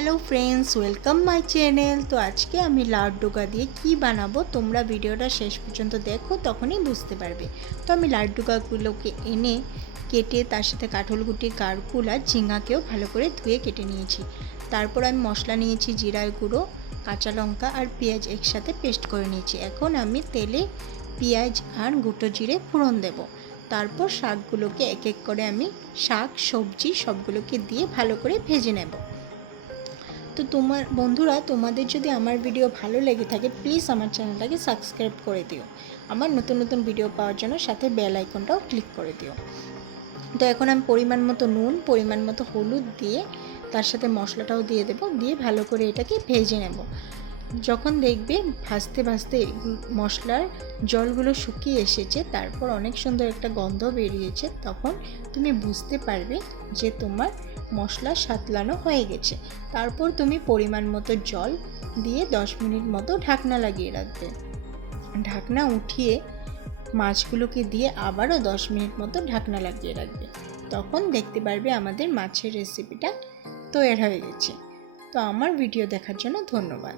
Hello friends welcome my channel. तो आज के आमी लाउड डोगा दिए कि बानाबो तोमरा भिडियोटा शेष पर्यन्त देखो तखोनी बुझते पारबे। तो आमी लाउड डोगागुलोके एने केटे तार साथे काठलगुटी गारकुल आर झिंगाकेও भालो करे धुए केटे निয়েছি। तारपर आमी मशला निয়েছি जिरार गुঁড়ो काँचा लंका और पेঁয়াজ एकसाथे पेस्ट करे निয়েছি। এখন আমি তেলে পেঁয়াজ আর গোটা জিরে ফোড়ন দেব। তারপর শাকগুলোকে এক এক করে আমি শাক সবজি সবগুলোকে দিয়ে ভালো করে ভেজে নেব। तो तुम्हार बंधुरा तुम्हादेर यदि आमार भिडियो भालो लेगे थाके प्लिज आमार चैनलटाके सबस्क्राइब करे दिओ। आमार नतून नतून भिडियो पाওয়ার জন্য साथे बेल आइकनटाও क्लिक करे दिओ। तो এখন আমি পরিমাণ মতো নুন পরিমাণ মতো হলুদ দিয়ে তার সাথে মশলাটাও দিয়ে দেব, দিয়ে ভালো করে এটাকে ভেজে নেব। যখন দেখবে ভাজতে ভাজতে মশলার জলগুলো শুকিয়ে এসেছে, তারপর অনেক সুন্দর একটা গন্ধ বেরিয়েছে, তখন তুমি বুঝতে পারবে যে তোমার মশলা সাতলানো হয়ে গেছে। তারপর তুমি পরিমাণ মতো জল দিয়ে 10 মিনিট মতো ঢাকনা লাগিয়ে রাখবে। ঢাকনা উঠিয়ে মাছগুলোকে দিয়ে আবারও 10 মিনিট মতো ঢাকনা লাগিয়ে রাখবে। তখন দেখতে পারবে আমাদের মাছের রেসিপিটা তৈরি হয়ে গেছে। তো আমার ভিডিও দেখার জন্য ধন্যবাদ।